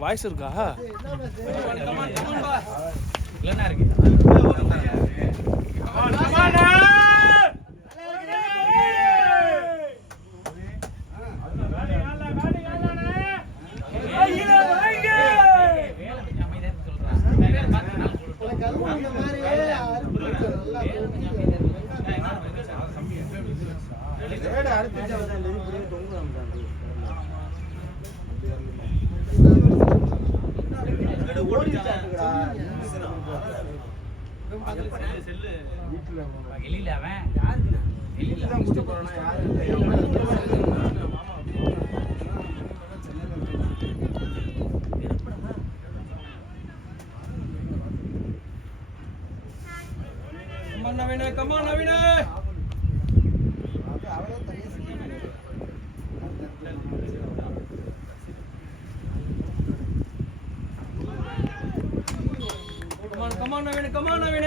Voice இருக்கா இல்லைன்னா இருக்கு வெளியில அவன் நவீன கம்மா நவீன கம்மா நவீன கம்மா நவீன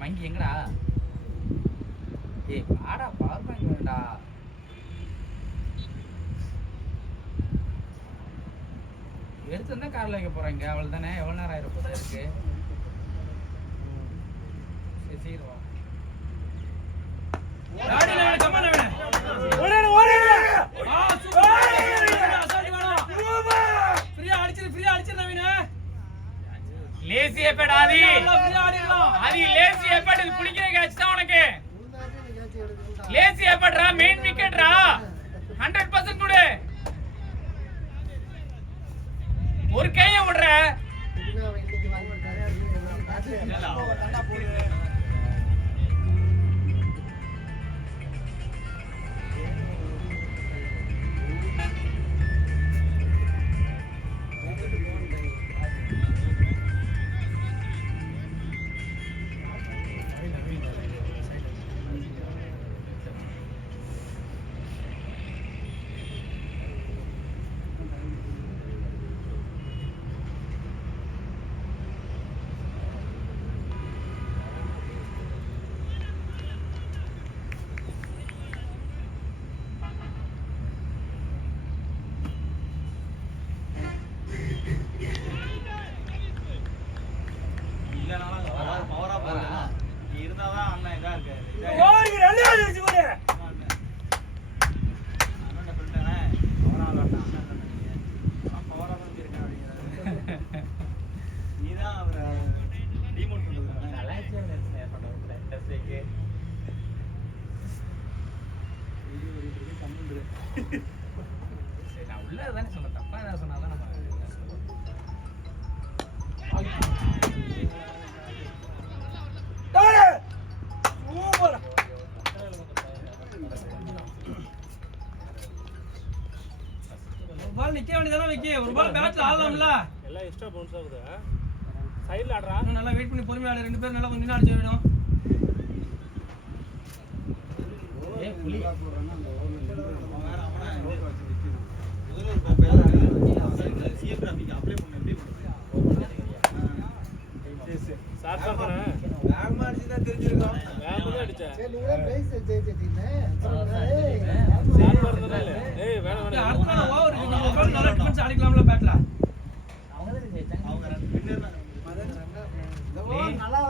மங்கி எங்கடா ஏய் பாடா பவர் பேங்க் வேண்டா எடுத்து தான் கார்ல வைக்க போறாங்க அவள் தானே எவ்வளவு நேரம் ஆயிரம் போதா இருக்கு சீக்கிரம் டாடி நவீன கம்மா நவீன ஓடு ஃப்ரீயா அடிச்சு நவீன லேசி எப்பட் ஆதி லேசி எப்பட் இது குளிக்கிற கேட்ச் தான் உனக்கு லேசி எப்பட்ரா மெயின் விக்கெட்ரா 100% குடு ஒரு கைய விடுற நான் உள்ளதானே சொன்னேன், தப்பா ஏதாவது சொன்னாதான் நம்ம பால் நிக்க வேண்டியதானே வைக்க ஒரு பால் பேட்ல ஆடலாம்ல எல்லாம் எக்ஸ்ட்ரா பவுன்ஸ் ஆகுது சைடுல ஆடுறா நல்லா வெயிட் பண்ணி பொறுமையா ஆடு ரெண்டு பேரும் நல்லா கொஞ்சம் அடிச்சு வேணும் ஏய் புலி சார் பாக்கறேன் வேகமா அடிச்சு தான் தெரிஞ்சிருக்கும் வேகமா அடிச்சா சரி நீங்க பிரைஸ் ஜெயிச்சிட்டீங்க சார் வரதுனால ஏய் வேணாம் வேணாம் அடுத்த ஓவர் இருக்கு ஒரு பால் நல்லா டிஃபென்ஸ் அடிக்கலாம்ல பேட்ல அவங்க தான் ஜெயிச்சாங்க அவங்க நல்லா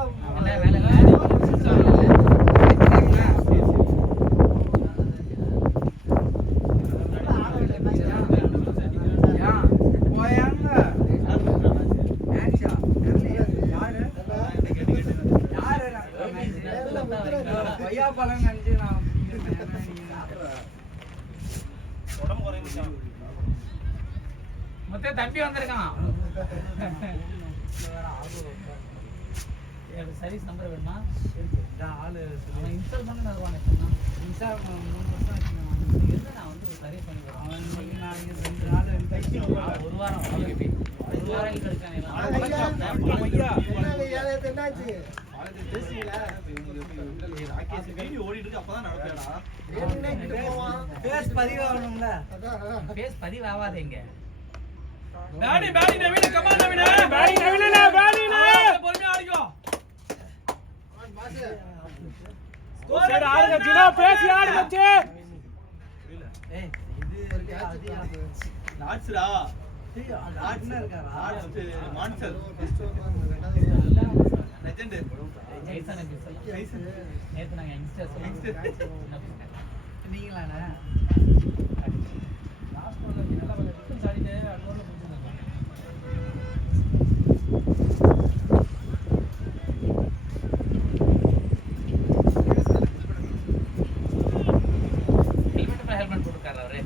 மொத்த தம்பி வந்திருக்கான் சர்வீஸ் நம்பர் வேணுமா ஆளு அவன் இன்ஸ்டால் பண்ண வருவானே இன்ஸ்டால் 3 வருஷம் ஆச்சு நான் வந்து சர்வீஸ் பண்ணி அவன் நான் 2 நாள் ஒரு வாரம் ஒரு வாரம் இருக்கானே என்னாச்சு பதிவாவாதீங்க பேடி நவீன கமான் நவீன பேடி நவீன பொறுமையா ஆடிக்கோ சரி ஆடுங்க ஜினா பேசி ஆடு மச்சி ஏய் இது லாட்ஸ்டா லாட்ஸ்னா இருக்காரா லாட்ஸ் மான்சர் லெஜெண்ட் ஜெய்சன் ஜெய்சன் நேத்து நாங்க யங்ஸ்டர்ஸ் நீங்களாண்ணா லாஸ்ட் பால்ல நல்லா கொஞ்சம் டிஃபென்ஸ் ஆடிட்டு அன்னோர்ல புடிச்சிருந்தாங்க ஹெல்மெட் போட்டுருக்காரு அவரு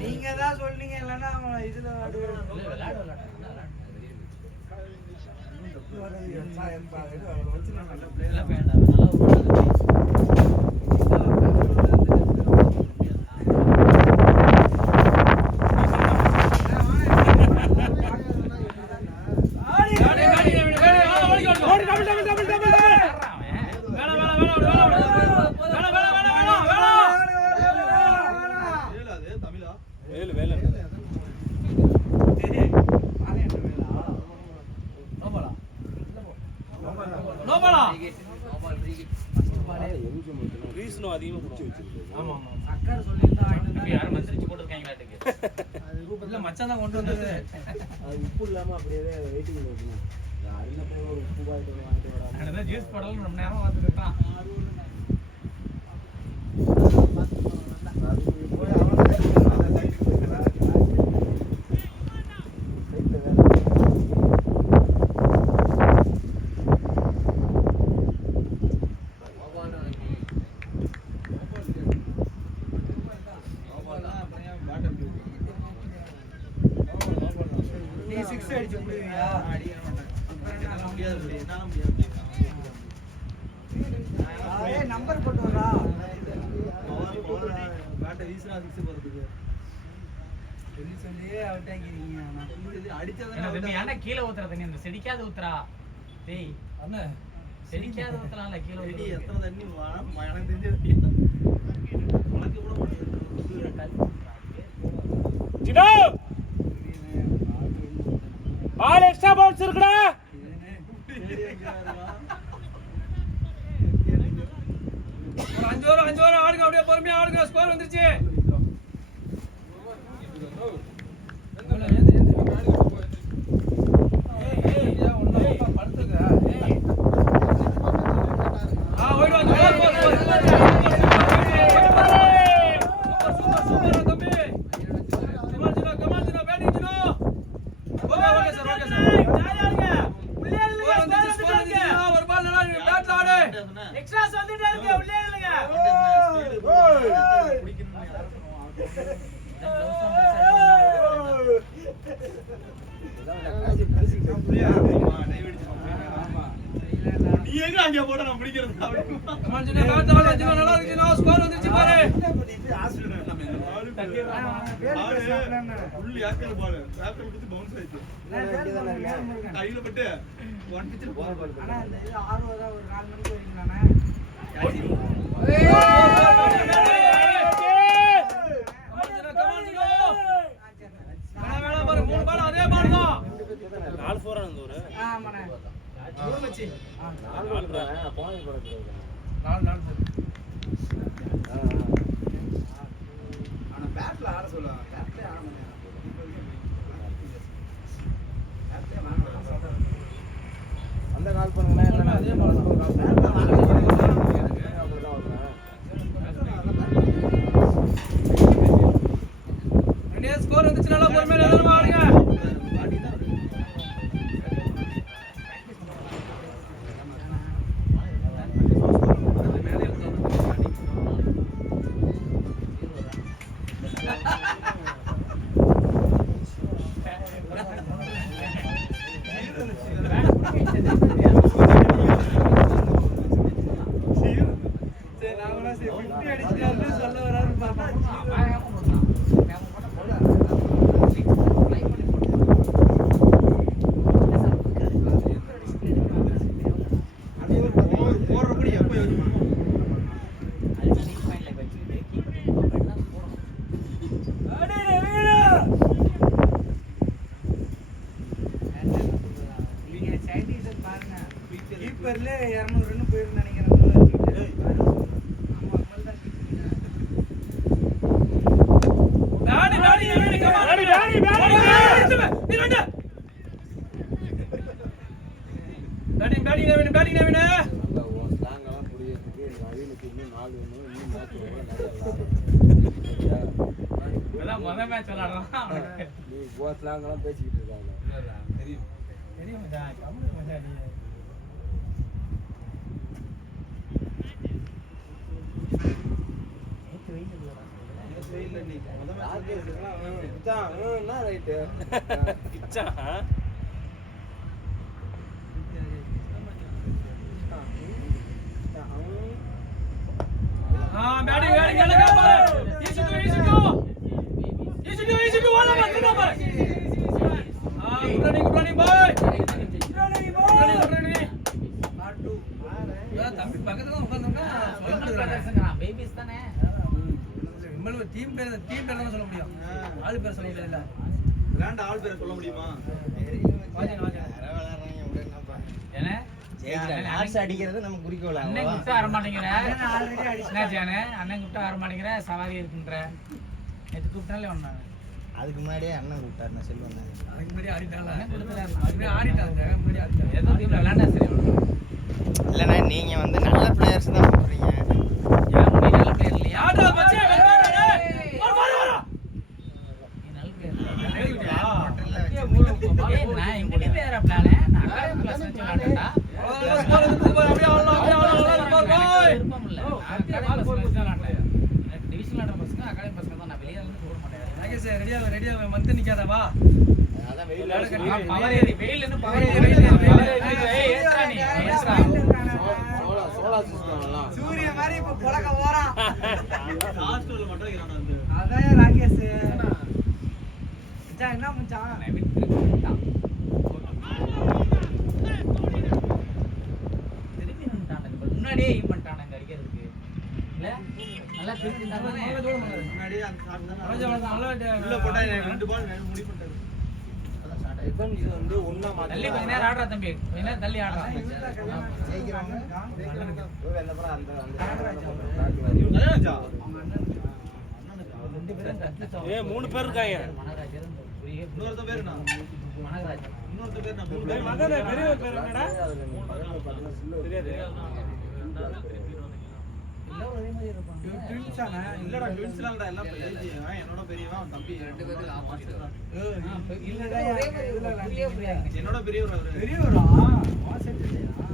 நீங்க தான் சொல்றீங்க இல்லன்னா அவன் இதுல மச்சான் கொண்டு வந்தது அது உப்பு இல்லாம அப்படியே வெயிட்டிங் இருக்கணும் அருண போய் ஒரு உப்பு பாய்ட்டு வாங்கிட்டு வராங்க ஜூஸ் போடலாம் ரொம்ப நேரம் பார்த்துட்டு இருக்கான் நீ 6 அடிச்சு முடிவியா? முடியாது நம்பர் போட்டு வரா பேட்டை வீசுனா 6 போறதுக்கு சொல்லி அவுட் ஆகிக்கிறீங்க நான் இது என்ன அடிச்சதானே தம்பி ஏன்டா கீழே ஊத்துற தண்ணி அந்த செடிக்காத ஊத்துறா டேய் அண்ணே செடிக்காத ஊத்துறான்ல கீழே ரெடி ஊத்துறது. எத்தனை தண்ணி எனக்கு தெரிஞ்சது கணக்கு கூட மாட்டேங்குது ஜினோ பால் எக்ஸ்ட்ரா பவுன்ஸ் இருக்குடா ஒரு 5 ஓவர் ஆடுங்க அப்படியே பொறுமையா ஆடுங்க ஸ்கோர் வந்துருச்சு அந்த கால் பண்ணுங்களேன் அதே ஸ்கோர் வந்துச்சு நல்லா பொறுமையா நிதானமா ஆடுங்க கீப்பர்ல 200 ரன் போயிருந்து நினைக்கிறேன் பேசிக்கிட்டு இருக்காங்க தம்பி பக்கத்துல உட்கார்ந்தா பேபிஸ் தானே டீம் பேர் தான் சொல்ல முடியும் ஆள் பேர் சொல்ல முடியல விளையாண்ட ஆள் பேரை சொல்ல முடியுமா? அடிக்கிறது நம்ம குறிக்கோள். அண்ணன் கூப்பிட்டு வர மாட்டேங்கிற, அண்ணன் கூப்பிட்டு வர மாட்டேங்கிற, சவாரி இருக்குன்ற நேற்று கூப்பிட்டாலே ஒண்ணு. அதுக்கு முன்னாடியே அண்ணன் கூப்பிட்டாரு, நான் செல்வன். அதுக்கு முன்னாடி ஆடிட்டாங்க, ஏதோ டீம்ல விளையாண்டா சரி. இல்லைண்ணா நீங்க வந்து நல்ல பிளேயர்ஸ் தான் கூப்பிடுறீங்க. ஏன் முடி நல்ல பிளேயர் இல்லையா? நல்ல பிளேயர் நான் இங்கே பேர பிளானே நான் அகாடமி கிளாஸ் வச்சு விளையாண்டா விருப்பம் இல்லை. அகாடமி கிளாஸ் வச்சு விளையாண்டேன். எனக்கு டிவிஷன் விளையாடுற பசங்க அகாடமி பசங்க தான். நான் வெளியே இருந்து போட மாட்டேன். ரெடியா வந்து நிக்காதவா? அதான் வெயில் என்ன பவர் ஏறி வெயில் ஏறி ஏறி ஏறி ஏறி சோலா சிஸ்டம் எல்லாம் பழக்க போறான் ஹாஸ்டல்ல மட்டும் இருக்கிறான் அந்த அதான் ராகேஷ் மச்சான் என்ன மச்சான் நவீன் திருப்பி வந்துட்டான். திருப்பி வந்துட்டானுங்க. முன்னாடியே aim பண்ணிட்டானுங்க அடிக்கிறதுக்கு. இல்ல? நல்லா திருப்பிட்டாங்க தானே? முன்னாடியே அந்த ஷாட் தான் கொஞ்சம் நல்லா உள்ள போட்டா ரெண்டு பால் முடிவு பண்ணிட்டாரு. டிஃபென்ஸ் வந்து ஒண்ணா தள்ளி கொஞ்ச நேரம் ஆடுறா தம்பி. கொஞ்ச நேரம் தள்ளி ஆடுறா. ஜெயிக்கிறாங்க வெள்ளப்புறம் அந்த அதான்டா. ரெண்டு பேரும் கத்திச்சோம். ஏய், 3 பேர் இருக்காங்க. மனராஜன் புரிய இன்னொருத்த பேரு நான் மனராஜன். இன்னொருத்த பேரு நான் டேய், மகனே, பெரியவர் பேர் என்னடா? தெரியாது. எல்லாரும் ஒரே மாதிரி இருப்பாங்க. ட்வின்ஸானே இல்லடா ட்வின்ஸ்லாம்டா எல்லாம் பெரியவன் என்னோட பெரியவன் அவன் தம்பி இல்லடா ஒரே மாதிரி புரியாது. என்னோட பெரியவர் அவரு பெரியவரா